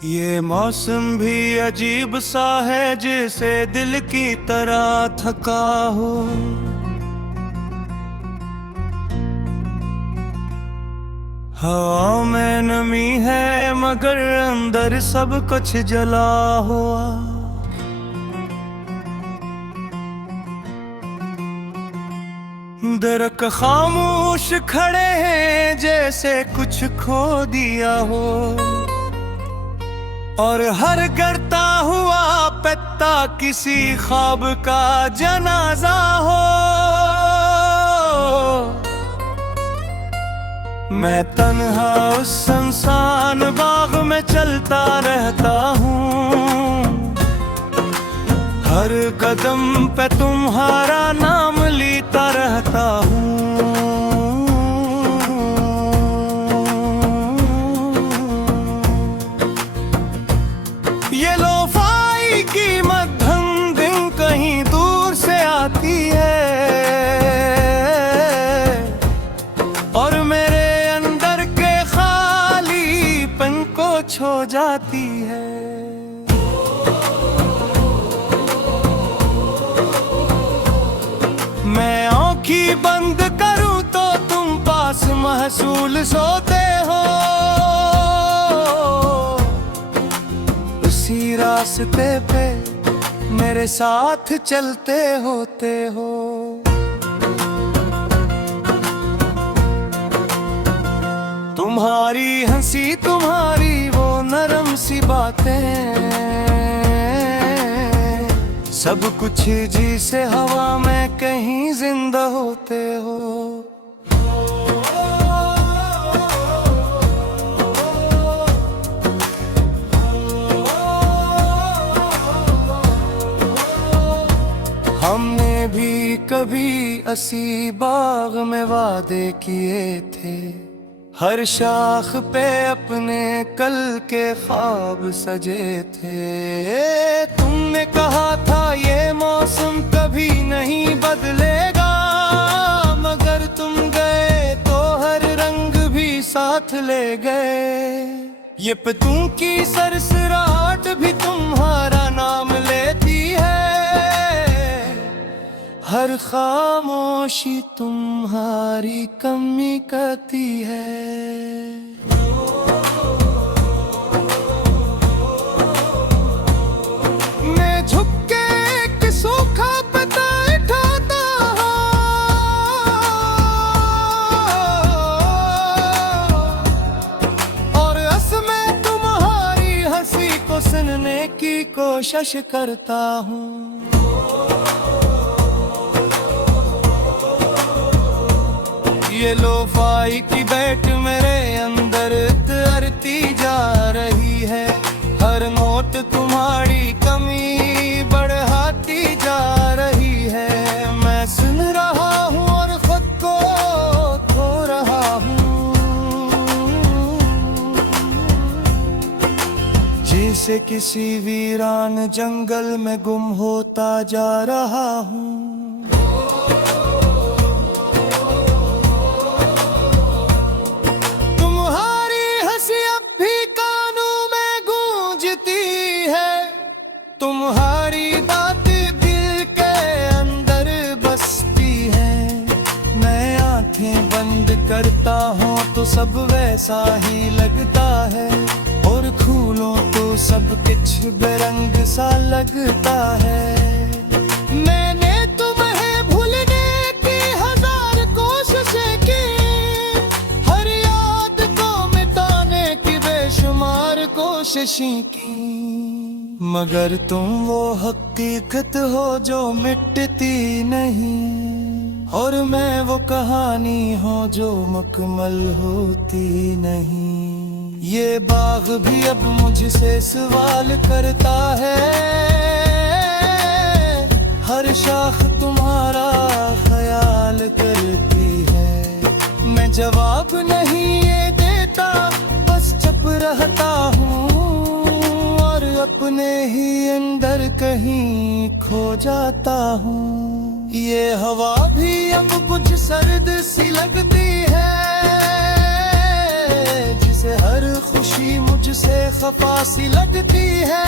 ये मौसम भी अजीब सा है, जैसे दिल की तरह थका हो। हवा में नमी है मगर अंदर सब कुछ जला हुआ। दरख्त खामोश खड़े हैं जैसे कुछ खो दिया हो, और हर गिरता हुआ पत्ता किसी ख्वाब का जनाजा हो। मैं तन्हा उस सुनसान बाग में चलता रहता हूँ, हर कदम पे तुम्हारा नाम लेता रहता हूँ। ये लोफाई की मध्यम दिन कहीं दूर से आती है, और मेरे अंदर के खालीपन को छो जाती है। मैं आँखें बंद करूं तो तुम पास महसूल सोते हो, उसी रास्ते पे मेरे साथ चलते होते हो। तुम्हारी हंसी, तुम्हारी वो नरम सी बातें, सब कुछ जी से हवा में कहीं जिंदा होते हो। हमने भी कभी इसी बाग में वादे किए थे, हर शाख पे अपने कल के ख्वाब सजे थे। तुमने कहा था ये मौसम कभी नहीं बदलेगा, मगर तुम गए तो हर रंग भी साथ ले गए। ये पतंग की सरसराहट भी तुम्हारा नाम लेती है, हर खामोशी तुम्हारी कमी करती है। मैं झुक के एक सूखा पत्ता उठाता और असमें तुम्हारी हंसी को सुनने की कोशिश करता हूँ। ये लोफाई की बैठ मेरे अंदर उतरती जा रही है, हर नोट तुम्हारी कमी बढ़ाती जा रही है। मैं सुन रहा हूँ और खुद को खो रहा हूँ, जैसे किसी वीरान जंगल में गुम होता जा रहा हूँ। तुम्हारी बात दिल के अंदर बसती है, मैं आंखें बंद करता हूँ तो सब वैसा ही लगता है, और खोलूं तो सब कुछ बेरंग सा लगता है। मैंने तुम्हें भूलने की हजार कोशिशें की, हर याद को मिटाने की बेशुमार कोशिशें की, मगर तुम वो हकीकत हो जो मिटती नहीं, और मैं वो कहानी हो जो मुकम्मल होती नहीं। ये बाग भी अब मुझसे सवाल करता है, हर शाख तुम्हारा ख्याल करती है। मैं जवाब नहीं ये देता, बस चुप रहता हूँ, अपने ही अंदर कहीं खो जाता हूँ। ये हवा भी अब कुछ सर्द सी लगती है, जिसे हर खुशी मुझसे खफा सी लगती है।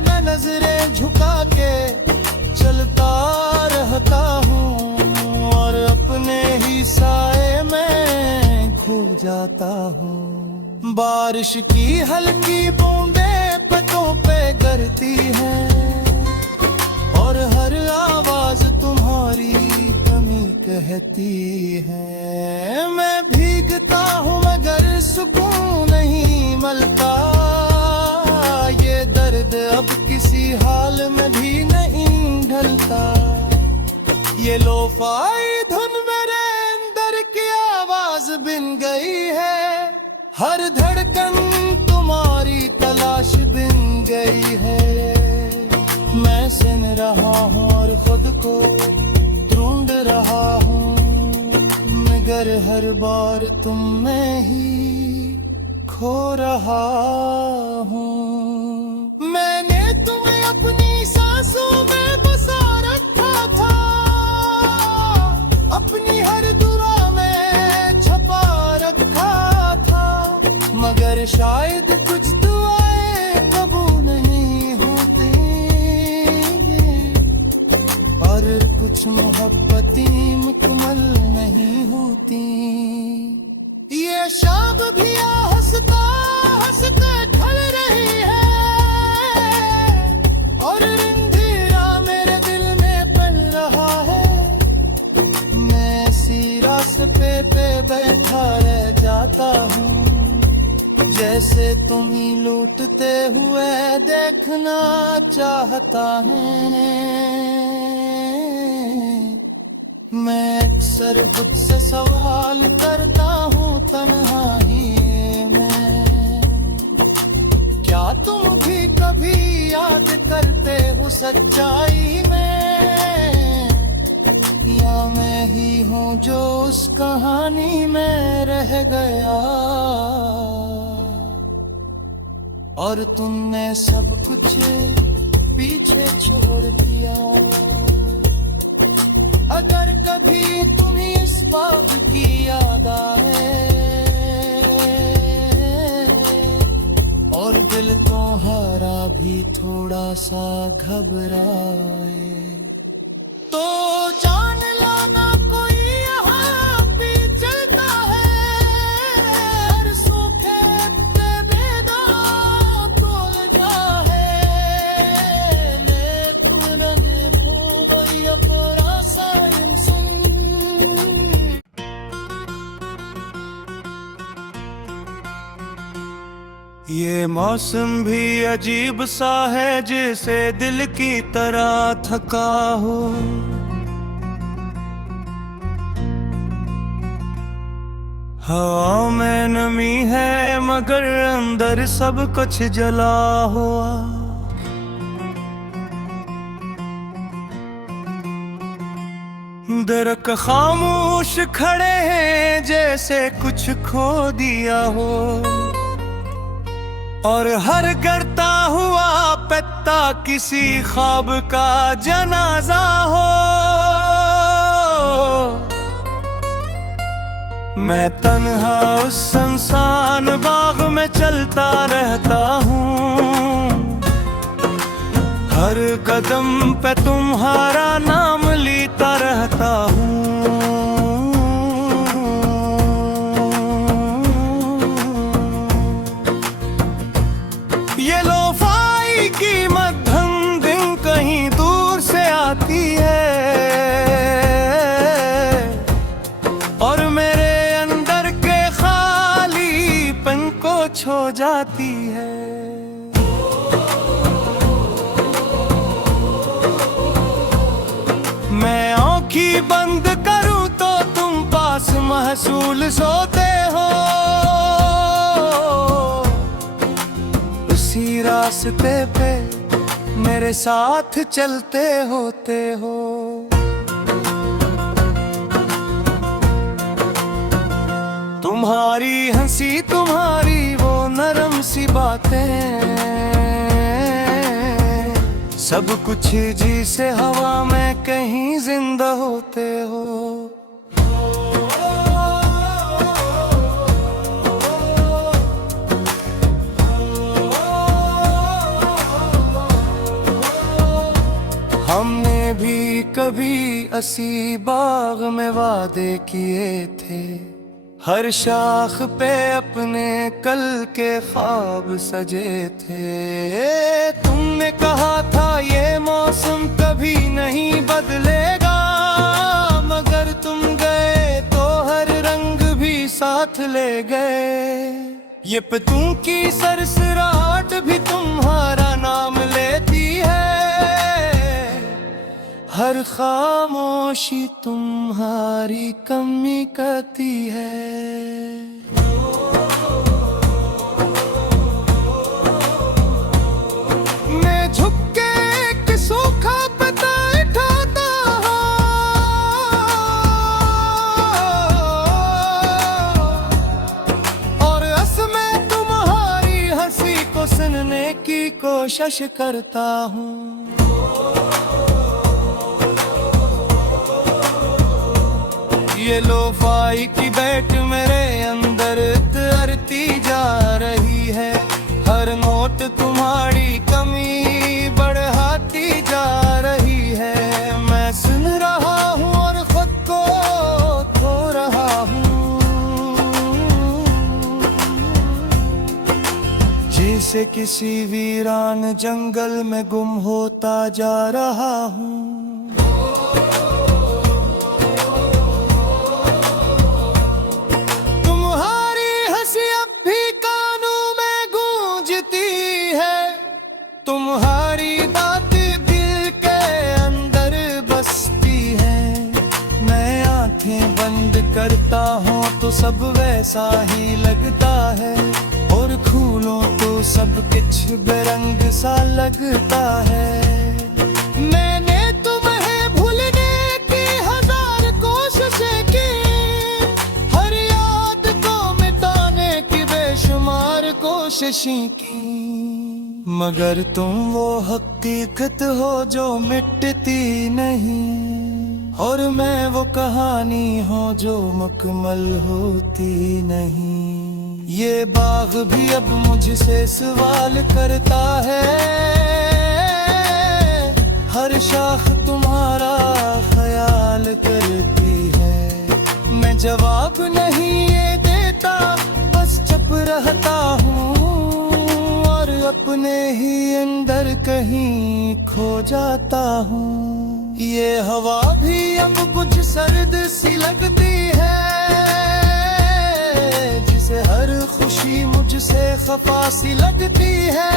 मैं नजरें झुका के चलता रहता हूँ और अपने ही साए में खो जाता हूँ। बारिश की हल्की बूंदें पत्तों पे गिरती है और हर आवाज तुम्हारी कमी कहती है। मैं भीगता हूँ मगर सुकून नहीं मिलता, ये दर्द अब किसी हाल में भी नहीं ढलता। ये लोफाई धुन मेरे अंदर की आवाज बिन गई है, हर धड़कन तुम्हारी तलाश बिन गई है। मैं सुन रहा हूँ और खुद को ढूंढ रहा हूँ, मगर हर बार तुम में ही खो रहा हूँ। मैंने तुम्हें अपनी सांसों में बसा रखा था, अपनी हर दुआ में छपा रखा था, मगर शायद कुछ दुआएं कबूल नहीं होती और कुछ मोहब्बतें मुकम्मल नहीं होती। ये शाम भी हंसता हंसता ढल रही है और रिंधिया मेरे दिल में पल रहा है। मैं इसी रास्ते पे बैठा रह जाता हूँ, जैसे तुम ही लूटते हुए देखना चाहता है। मैं अक्सर खुद से सवाल करता हूँ तन्हाई में, क्या तुम भी कभी याद करते हो सच्चाई में, या मैं ही हूँ जो उस कहानी में रह गया और तुमने सब कुछ पीछे छोड़ दिया। अगर कभी तुम्हें इस बात की याद आए और दिल तुम्हारा भी थोड़ा सा घबराए, तो जान लाना कोई यहाँ भी चलता है। हर सूखे बेदाग तोल जाए, ले तुमने भूल अपना सायन सुन। ये मौसम भी अजीब सा है, जैसे दिल की तरह थका हो। हवा में नमी है मगर अंदर सब कुछ जला हुआ। दरख्त खामोश खड़े हैं जैसे कुछ खो दिया हो, और हर गिरता हुआ पत्ता किसी ख्वाब का जनाजा हो। मैं तन्हा उस सुनसान बाग में चलता रहता हूँ, हर कदम पे तुम्हारा नाम लेता रहता हूँ। ये लोफाई की मध्यम दिन कहीं दूर से आती है और मेरे अंदर के खालीपन को छो जाती है। मैं आँखें बंद करूं तो तुम पास महसूल सोते हो, उसी रास्ते पे मेरे साथ चलते होते हो। तुम्हारी हंसी तुम्हारी वो नरम सी बातें, सब कुछ जी से हवा में कहीं जिंदा होते हो। असी बाग में वादे किए थे, हर शाख पे अपने कल के ख्वाब सजे थे। तुमने कहा था ये मौसम कभी नहीं बदलेगा, मगर तुम गए तो हर रंग भी साथ ले गए। ये पतंग की सरसराहट भी तुम्हारा नाम लेती है, हर खामोशी तुम्हारी कमी कहती है। मैं झुक के एक सूखा पत्ता उठाता और असमें तुम्हारी हंसी को सुनने की कोशिश करता हूँ। ये लोफाई की बैट मेरे अंदर उतरती जा रही है, हर नोट तुम्हारी कमी बढ़ाती जा रही है। मैं सुन रहा हूँ और खुद को खो रहा हूँ, जैसे किसी वीरान जंगल में गुम होता जा रहा हूँ। तुम्हारी बात दिल के अंदर बसती है, मैं आंखें बंद करता हूँ तो सब वैसा ही लगता है, और खोलूं तो सब कुछ बेरंग सा लगता है। मैंने तुम्हें भूलने की हजार कोशिशें की, हर याद को मिटाने की बेशुमार कोशिशें की, मगर तुम वो हकीकत हो जो मिटती नहीं, और मैं वो कहानी हूँ जो मुकम्मल होती नहीं। ये बाग भी अब मुझसे सवाल करता है, हर शाख तुम्हारा ख्याल करती है। मैं जवाब नहीं ये देता, बस चुप रहता हूँ, अपने ही अंदर कहीं खो जाता हूँ। ये हवा भी अब कुछ सर्द सी लगती है, जिसे हर खुशी मुझसे खफा सी लगती है।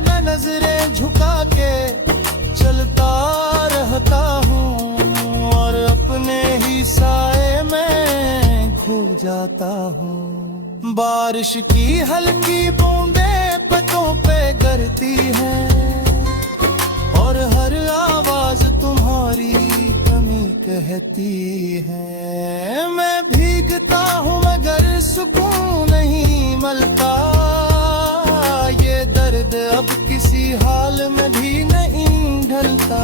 मैं नजरें झुका के चलता रहता हूँ, और अपने ही साए में खो जाता हूँ। बारिश की हल्की बूंदें पत्तों पे गिरती हैं, और हर आवाज तुम्हारी कमी कहती है। मैं भीगता हूँ मगर सुकून नहीं मिलता, ये दर्द अब किसी हाल में भी नहीं ढलता।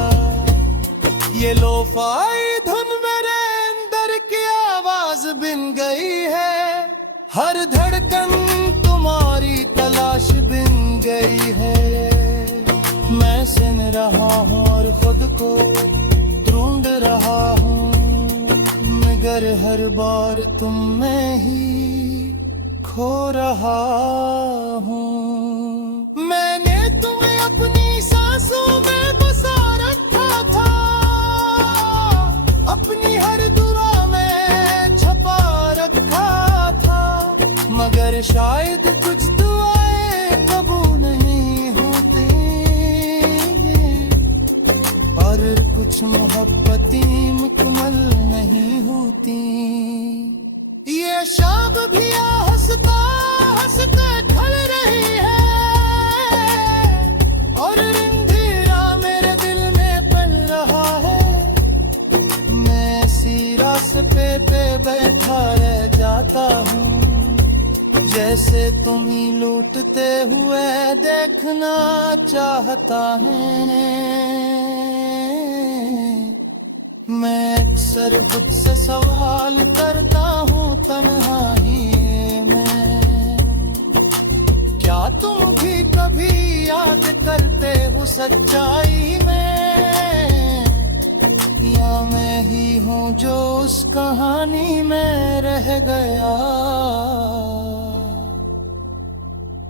ये लोफाई धुन मेरे अंदर की आवाज बिन गई है, हर धड़कन तुम्हारी तलाश बिन गई है। मैं सुन रहा हूँ और खुद को ढूंढ रहा हूँ, मगर हर बार तुम में ही खो रहा हूँ। मैंने तुम्हें अपनी सांसों में बसा रखा था, अपनी हर दुआ में छपा रखा था, मगर शायद कुछ दुआएं कबूल नहीं होती, और कुछ मोहब्बतें मुकम्मल नहीं होती। ये शाम भी हंसता हंसता ढल रही है, और रिंधिया मेरे दिल में पल रहा है। मैं इसी रास्ते पे बैठा रह जाता हूँ, जैसे तुम ही लूटते हुए देखना चाहता है। मैं अक्सर खुद से सवाल करता हूँ तन्हाई में, क्या तुम भी कभी याद करते हो सच्चाई में? मैं ही हूँ जो उस कहानी में रह गया,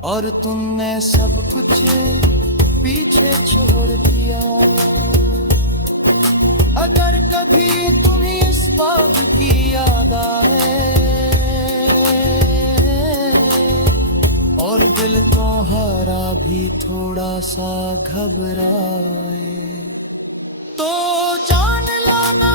और तुमने सब कुछ पीछे छोड़ दिया। अगर कभी तुम्हें इस बात की याद आए और दिल तुम्हारा भी थोड़ा सा घबराए, तो जान लाना